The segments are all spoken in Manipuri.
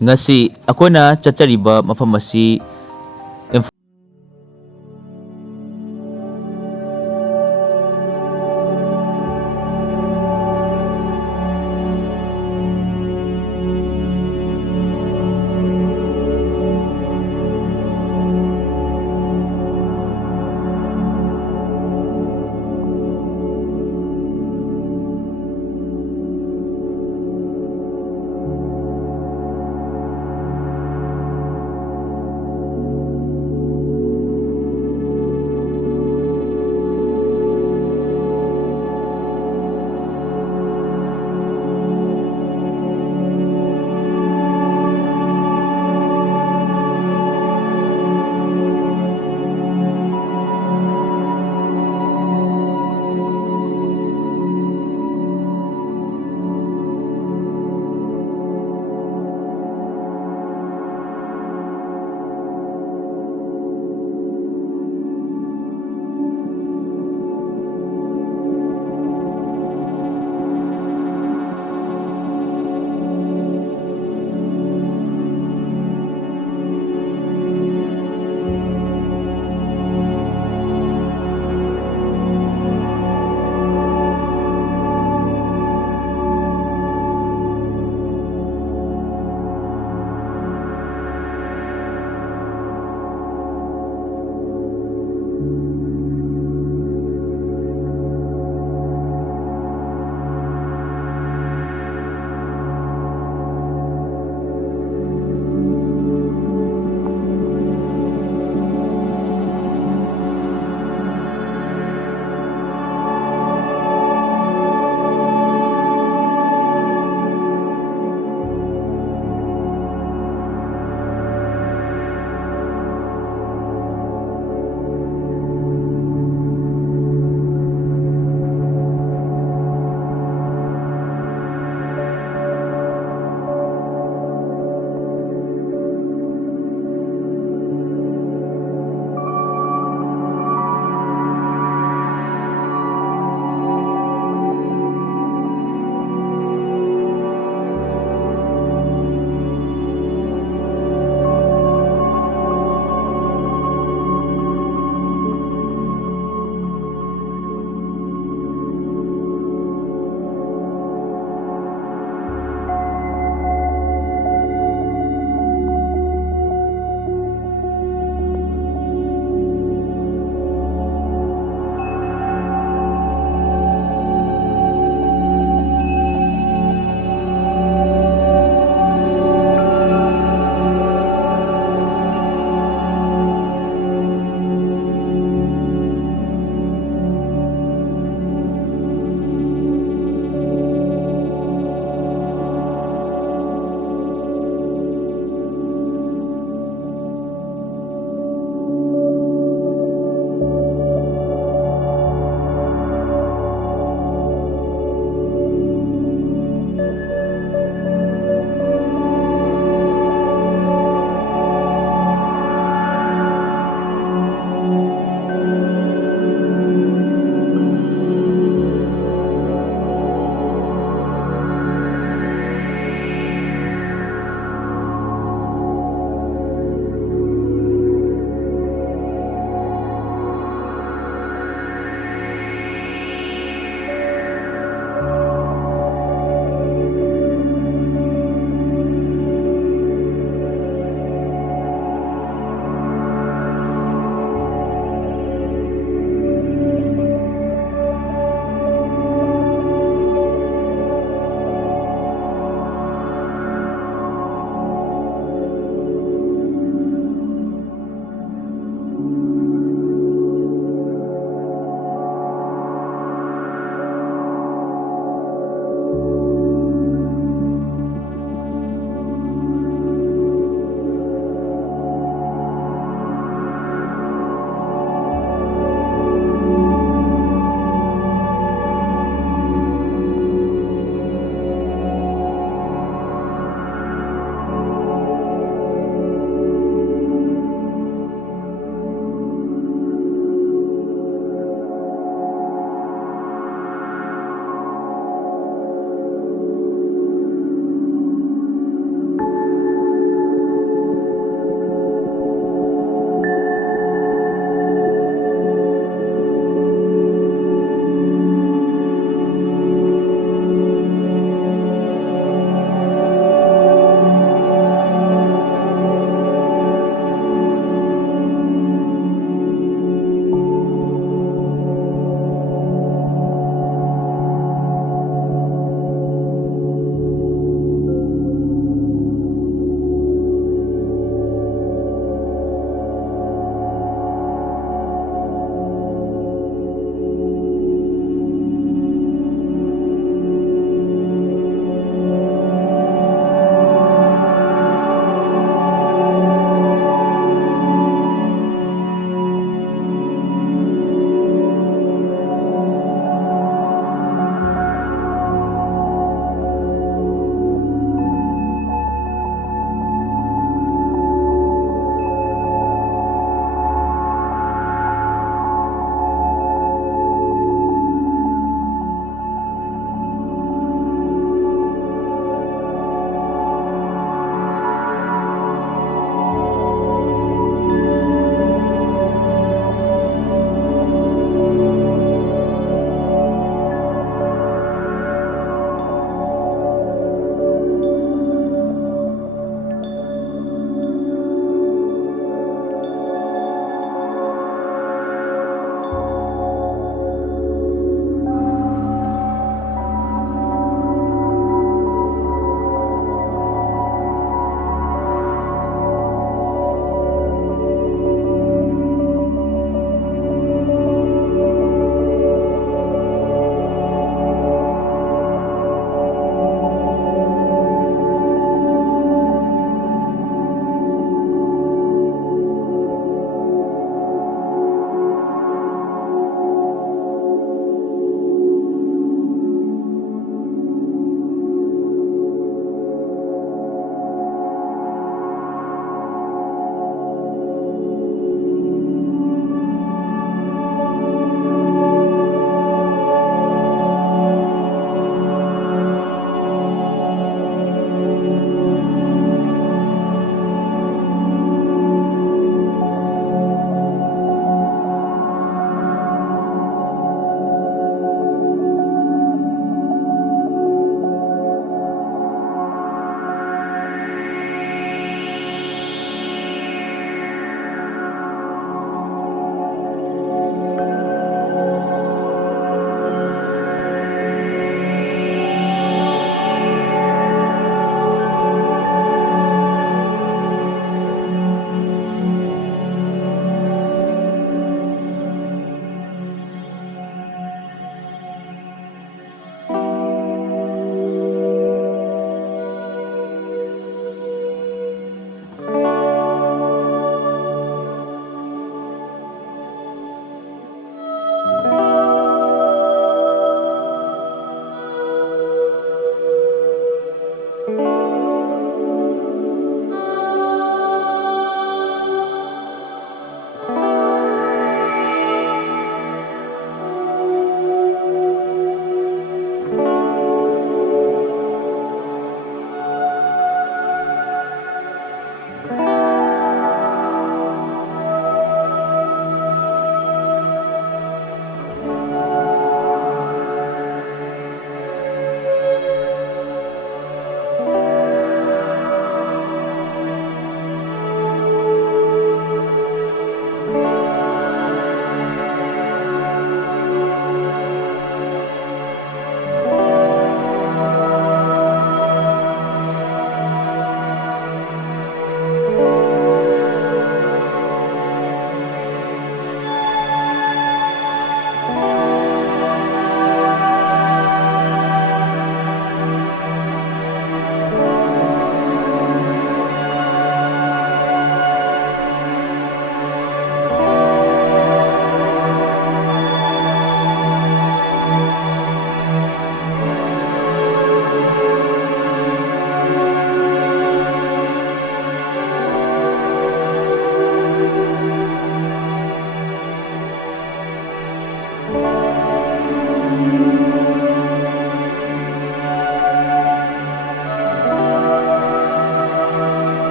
Ngasi akoina chachariba mafam asi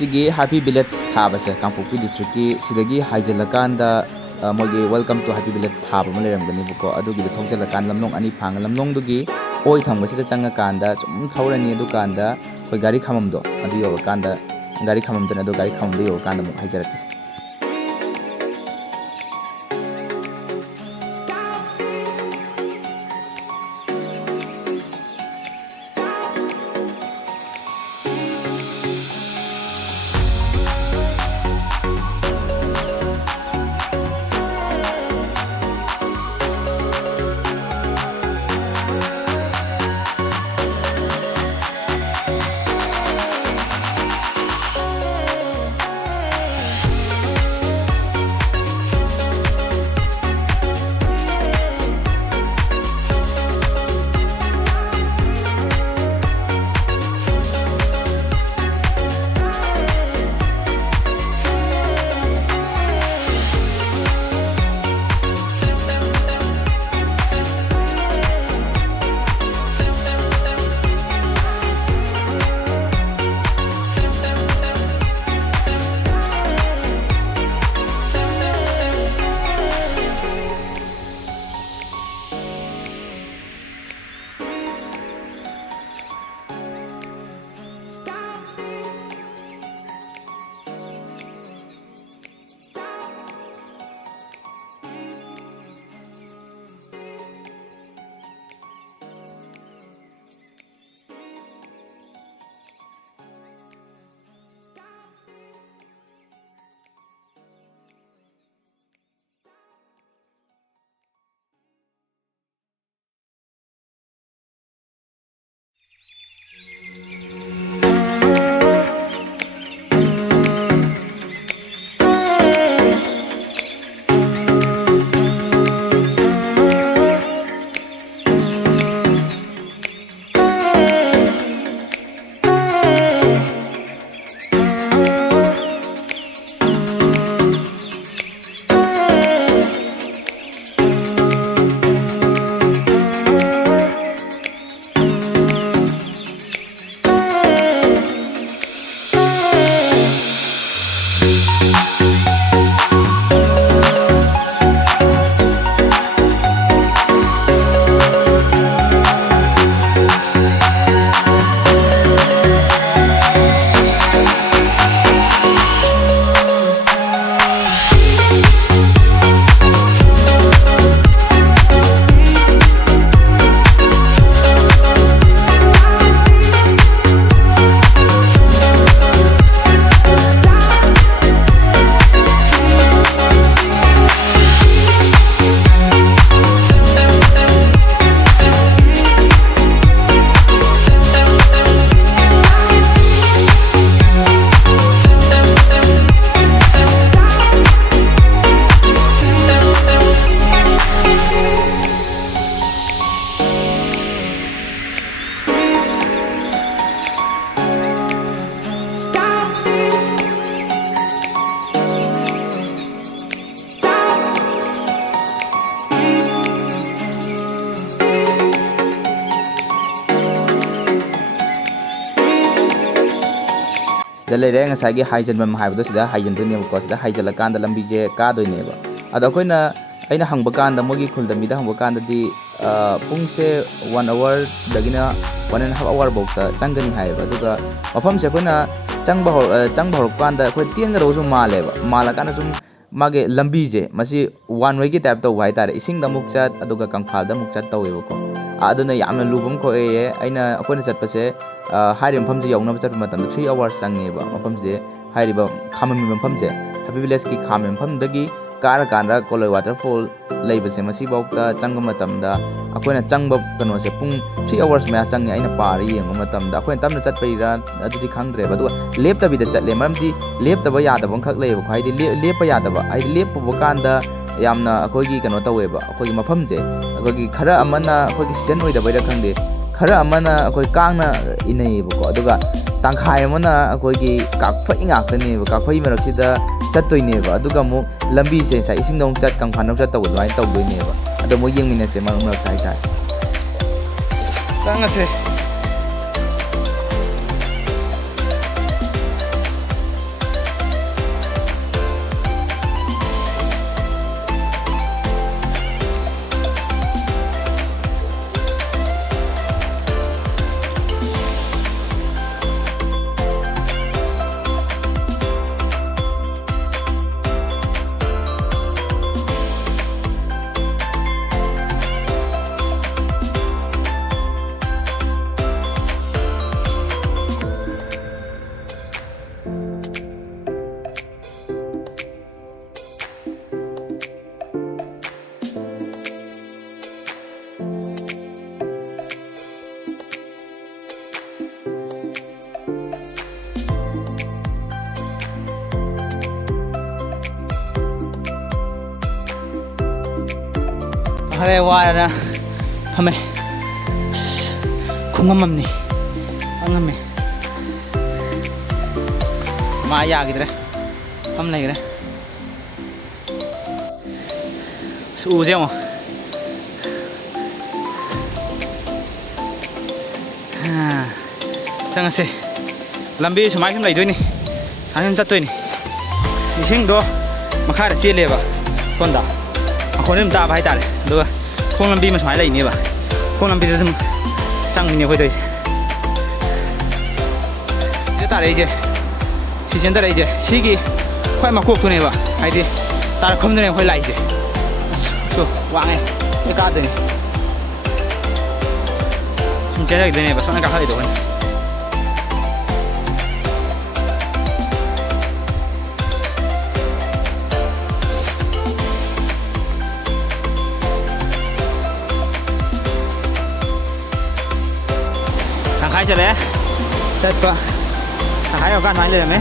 sigi Haipi village thabase Kangpokpi district ki sidagi haijalakanda mogi welcome to Haipi village thaba ma leramgani buko adugi de thongjalakan lamnong ani phang lamnong dugi oi thangmasida changa kanda sum thawrani adu kanda koi gari khamamdo adu yor kanda gari khamamdana adu gari khamamdo yor kanda mo haijarake Dalere ngasagi haijanbam haibdo sida haijandoine ko sida haijalakanda lambi je kadoine ba ado koina aina hangba kanda mogi khuldamida hangba kanda di pungse 1 hour dagina 1.5 hour bokta changani haiba duga mafam se koina changba hor kanda koi tienga rosu maleba mala kana sum mage lambi je masi one way ki type to wai tare ising da mukchat aduga kangphal da mukchat taweba ko aduna yamna lubam ko aina akoina chatpase harim famje yauna chat matam 3 hours changeba mafamje hairiba khamami mafamje Haipi village ki khamam famdagi kara kara Kolhoi waterfall leibase masi bokta changba matamda akoina changba kano se pung 3 hours ma changi aina pari yenga matamda akoina tamna chatpaira adudi khangdre ba duga lepta bi da chatle maramdi lepta ba yada bang khak leiba khaidi lepa yada ba ai lepa bo kanda yamna akoigi kano taweba akoigi mafamje akoigi khara amana akoigi season oida baira khangde khara amana akoi kangna inai ba ko aduga tangkhai amana akoigi kakphai ngaktane ba kakphai maraksida chattoine ba aduga mu lambi se sa ising dong chat kang phanok chat tawul wai tawdoine ba ado mo yengmine se ma ma tai tai sangase खरे वारा फमे खुंगममनी अंगमे मा यागिद्रे फम लेग्रे उजे मो चंगसे लंबी सुमाय सम लेदोइनी सानम चतोइनी इसिंग दो मखार चेलेबा कोंदा अखोने दा भाई तारे दो खोंग लंबी म सुमाय लेनिबा खोंग लंबी दम चंगनी होय दोइ जे तारे जे सिजन तारे जे सिगी खोय मकोक तुनेबा हाइदि तार खमदने खोय लाइजे सो वांगे ए कादनी सुम जेजा इदने बस सोना का खाइ दोन khai cho bé set qua khai vào can máy lên đấy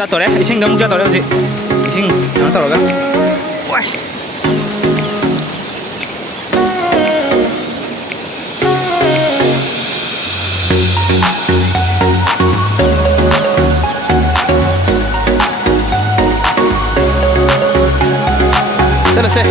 ra tổ đấy, sinh đâm ra tổ đấy gì, sinh nó tổ cái, ui, rất là xe,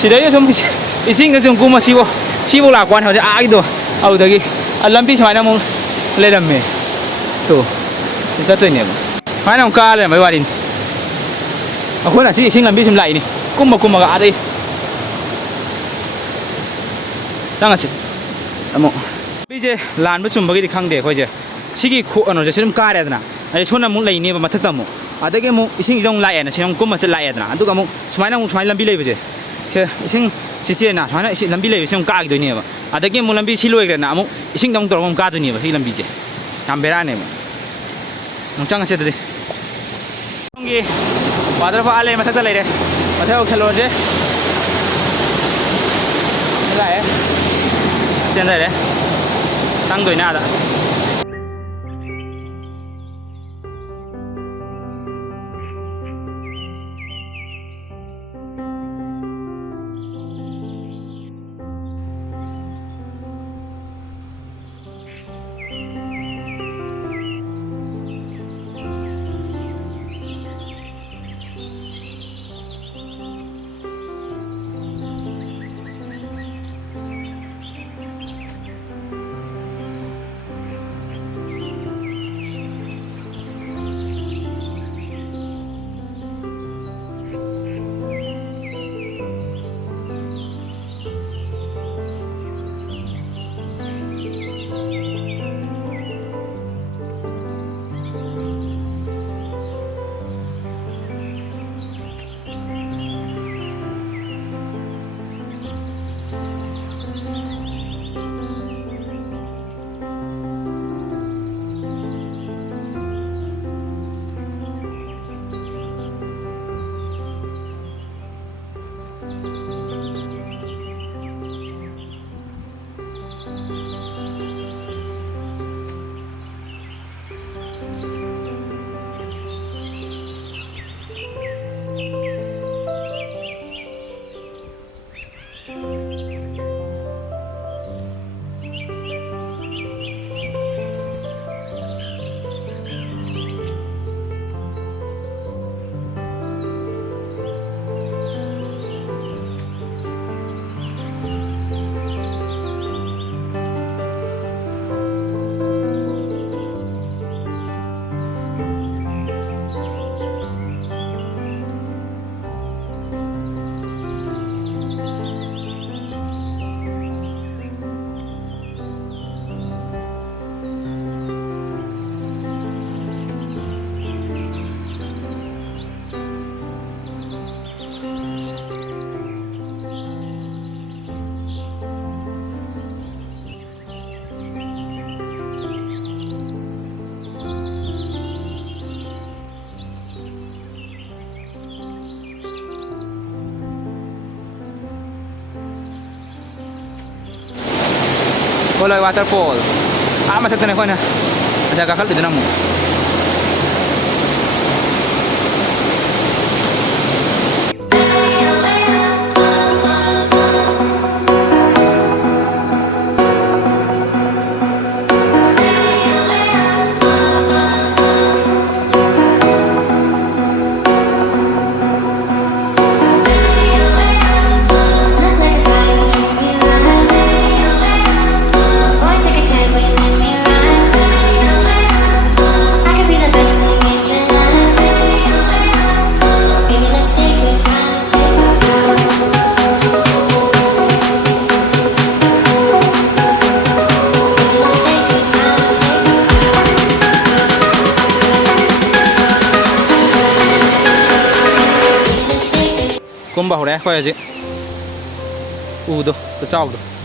सिदे सम इसिंग जों गुमा सिबो लाकवान हजे आगिदो आउदगी लंबी समायना मु लेरमे तो चतोइने माना का ले मै वारिन अखोना सि इसिंग लंबी सम लाइनि कुम गा आदि सांगासे अमो बिजे लानबो चुमबगी खांदे खोजे सिगी खो अनो जे सिम कारेदना ꯑꯗꯩ ꯁꯣꯟꯅ ꯑꯃꯨꯛ ꯂꯩꯅꯦꯕ ꯃꯊꯛꯇ ꯑꯃꯨꯛ ꯑꯗꯒꯤ ꯑꯃꯨꯛ ꯏꯁꯤꯡꯁꯤꯗ ꯑꯃꯨꯛ ꯂꯥꯛꯑꯦꯅ ꯁꯤ ꯑꯃꯨꯛ ꯀꯨꯝꯃꯁꯦ ꯂꯥꯛꯑꯦꯗꯅ ꯑꯗꯨꯒ ꯑꯃꯨꯛ ꯁꯨꯃꯥꯏꯅ ꯂꯝꯕꯤ ꯂꯩꯕꯁꯦ ꯁꯤ ꯏꯁꯤꯡ ꯁꯤꯆꯦꯅ ꯁꯨꯃꯥꯏꯅ ꯂꯝꯕꯤ ꯂꯩꯕꯁꯦ ꯑꯃꯨꯛ ꯀꯥꯈꯤꯗꯣꯏꯅꯦꯕ ꯑꯗꯒꯤ ꯑꯃꯨꯛ ꯂꯝꯕꯤ ꯁꯤ ꯂꯣꯏꯈ꯭ꯔꯦꯅ ꯑꯃꯨꯛ ꯏꯁꯤꯡꯗ ꯑꯃꯨꯛ ꯇꯧꯔꯒ ꯑꯃꯨꯛ ꯀꯥꯗꯣꯏꯅꯦꯕ ꯁꯤ ꯂꯝꯕꯤꯁꯦ ꯌꯥꯝ ꯕꯦꯔꯥꯅꯦꯕ ꯑꯃꯨꯛ ꯆꯪꯉꯁꯦ ꯑꯗꯨꯗꯤ ꯁꯣꯝꯒꯤ ꯋꯥꯇꯔꯐꯣꯜ ꯂꯩ ꯃꯊꯛꯇ ꯂꯩꯔꯦ ꯃꯊꯛ ꯌꯧꯁꯜꯂꯨꯔꯁꯦ ꯂꯥꯛꯑꯦ ꯆꯦꯟꯊꯔꯦ ꯆꯪꯗꯣꯏꯅꯦ ꯑꯥꯗ Kolhoi Waterfall mathakta ne khoina aja ka khal bidna mu kumba hore khoy aje u do chao do